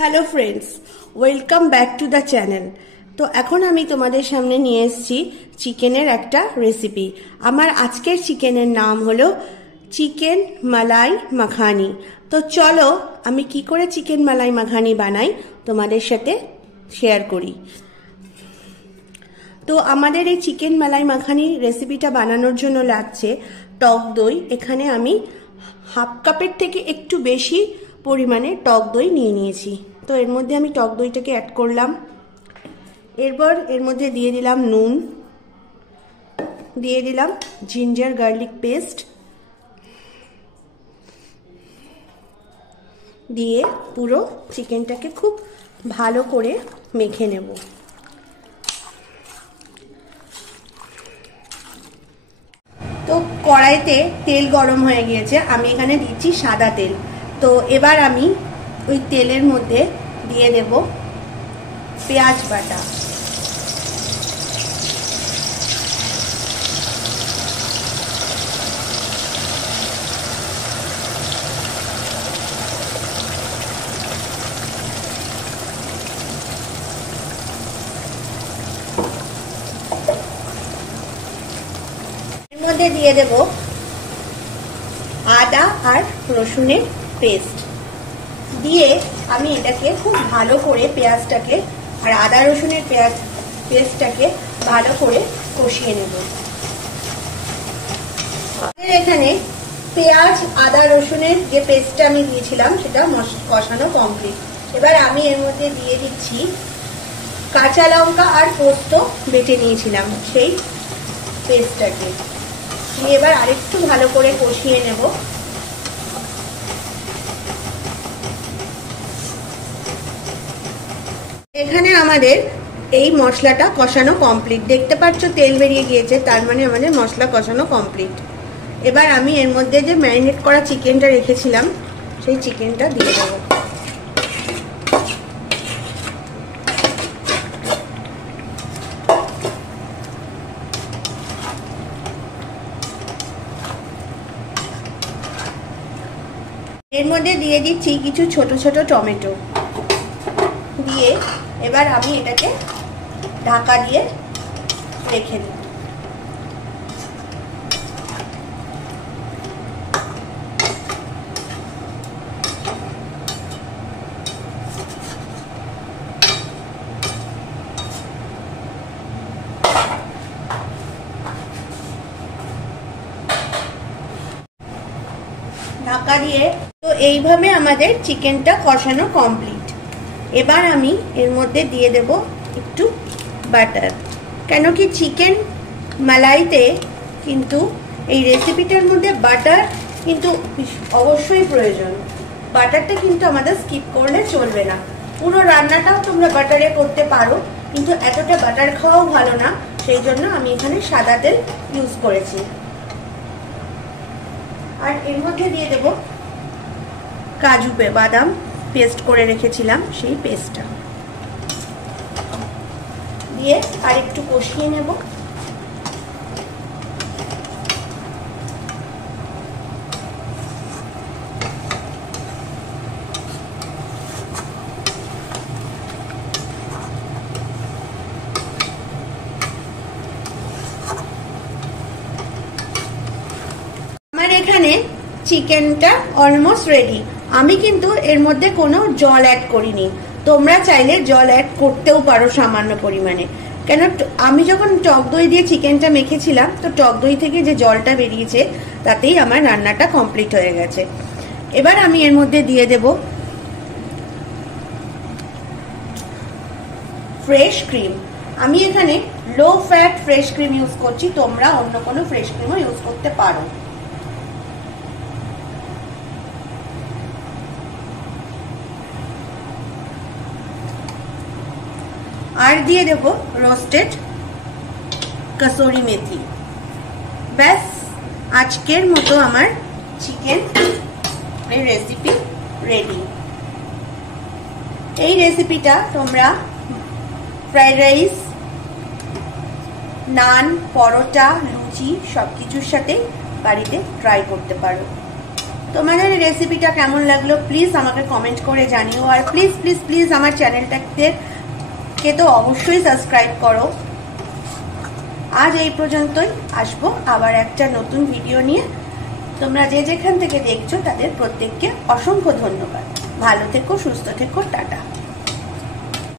Hello friends, welcome back to the channel. তো এখন আমি তোমাদের সামনে নিয়ে এসেছি চিকেনের একটা রেসিপি। আমার আজকের চিকেনের নাম হলো চিকেন মালাই মাখানি। তো চলো আমি কি করে চিকেন মালাই মাখানি বানাই তোমাদের সাথে শেয়ার করি। তো আমাদের এই চিকেন মালাই মাখানি রেসিপিটা বানানোর জন্য লাগছে টক দই। এখানে আমি হাফ কাপের থেকে একটু বেশি পরিমাণে টক দই নিয়ে নিয়েছি। তো এর মধ্যে আমি টক দইটাকে অ্যাড করলাম। এরপর এর মধ্যে দিয়ে দিলাম নুন, দিয়ে দিলাম জিঞ্জার গার্লিক পেস্ট, দিয়ে পুরো চিকেনটাকে খুব ভালো করে মেখে নেব। তো কড়াইতে তেল গরম হয়ে গিয়েছে, আমি এখানে দিচ্ছি সাদা তেল। তো এবার আমি ওই তেলের মধ্যে দিয়ে দেব পেঁয়াজ বাটা, এর মধ্যে দিয়ে দেব আদা আর রসুনের পেস্ট, দিয়ে আমি এটাকে খুব ভালো করে পেঁয়াজটাকে আর আদা রসুনের পেস্টটাকে ভালো করে কষিয়ে নেব। এখানে পেঁয়াজ আদা রসুনের যে পেস্টটা আমি দিয়েছিলাম সেটা কষানো কমপ্লিট। এবার আমি এর মধ্যে দিয়ে দিচ্ছি কাঁচা লঙ্কা আর পোস্ত বেটে নিয়েছিলাম সেই পেস্টটাকে, দিয়ে এবার আরেকটু ভালো করে কষিয়ে নেব। এখানে আমাদের এই মশলাটা কষানো কমপ্লিট, দেখতে পাচ্ছ তেল বেরিয়ে গিয়েছে, তার মানে আমাদের মশলা কষানো কমপ্লিট। এবার আমি এর মধ্যে যে ম্যারিনেট করা চিকেনটা রেখেছিলাম সেই চিকেনটা দিয়ে দেব। এর মধ্যে দিয়ে দিচ্ছি কিছু ছোট ছোট টমেটো, দিয়ে এবার আমি এটাকে ঢাকা দিয়ে রেখে দেব। ঢাকা দিয়ে তো এইভাবে আমাদের চিকেনটা কষানো কমপ্লিট। এবার আমি এর মধ্যে দিয়ে দেব একটু বাটার, কেন কি চিকেন মালাইতে কিন্তু এই রেসিপিটার মধ্যে বাটার কিন্তু অবশ্যই প্রয়োজন। বাটারটা কিন্তু আমাদের স্কিপ করলে চলবে না। পুরো রান্নাটাও তোমরা বাটারে করতে পারো, কিন্তু এতটা বাটার খাওয়াও ভালো না, সেই জন্য আমি এখানে সাদা তেল ইউজ করেছি। আর এর মধ্যে দিয়ে দেব কাজু বাদাম পেস্ট করে রেখেছিলাম সেই পেস্টটা, দিয়ে আর একটু কষিয়ে নেব। আমার এখানে চিকেনটা অলমোস্ট রেডি। আমি কিন্তু এর মধ্যে কোনো জল অ্যাড করিনি, তোমরা চাইলে জল অ্যাড করতেও পারো সামান্য পরিমাণে, কেন আমি যখন টক দই দিয়ে চিকেনটা মেখেছিলাম তো টক দই থেকে যে জলটা বেরিয়েছে তাতেই আমার রান্নাটা কমপ্লিট হয়ে গেছে। এবার আমি এর মধ্যে দিয়ে দেব ফ্রেশ ক্রিম। আমি এখানে low fat fresh cream use করছি, তোমরা অন্য কোনো ফ্রেশ ক্রিমও ইউজ করতে পারো। আর দিয়ে দেব রোস্টেড কসুরি মেথি। ব্যাস আজকের মতো আমার চিকেন রেসিপি রেডি। এই রেসিপিটা তোমরা ফ্রাইড রাইস, নান, পরোটা, লুচি সবকিছুর সাথে বাড়িতে ট্রাই করতে পারো। তোমাদের রেসিপিটা কেমন লাগলো প্লিজ আমাকে কমেন্ট করে জানিও। আর প্লিজ প্লিজ প্লিজ আমার চ্যানেলটাকে তো অবশ্যই সাবস্ক্রাইব করো। আজ এই পর্যন্তই, আসবো আবার একটা নতুন ভিডিও নিয়ে। তোমরা যে যেখান থেকে দেখছো তাদের প্রত্যেককে অসংখ্য ধন্যবাদ। ভালো থেকো, সুস্থ থেকো, টাটা।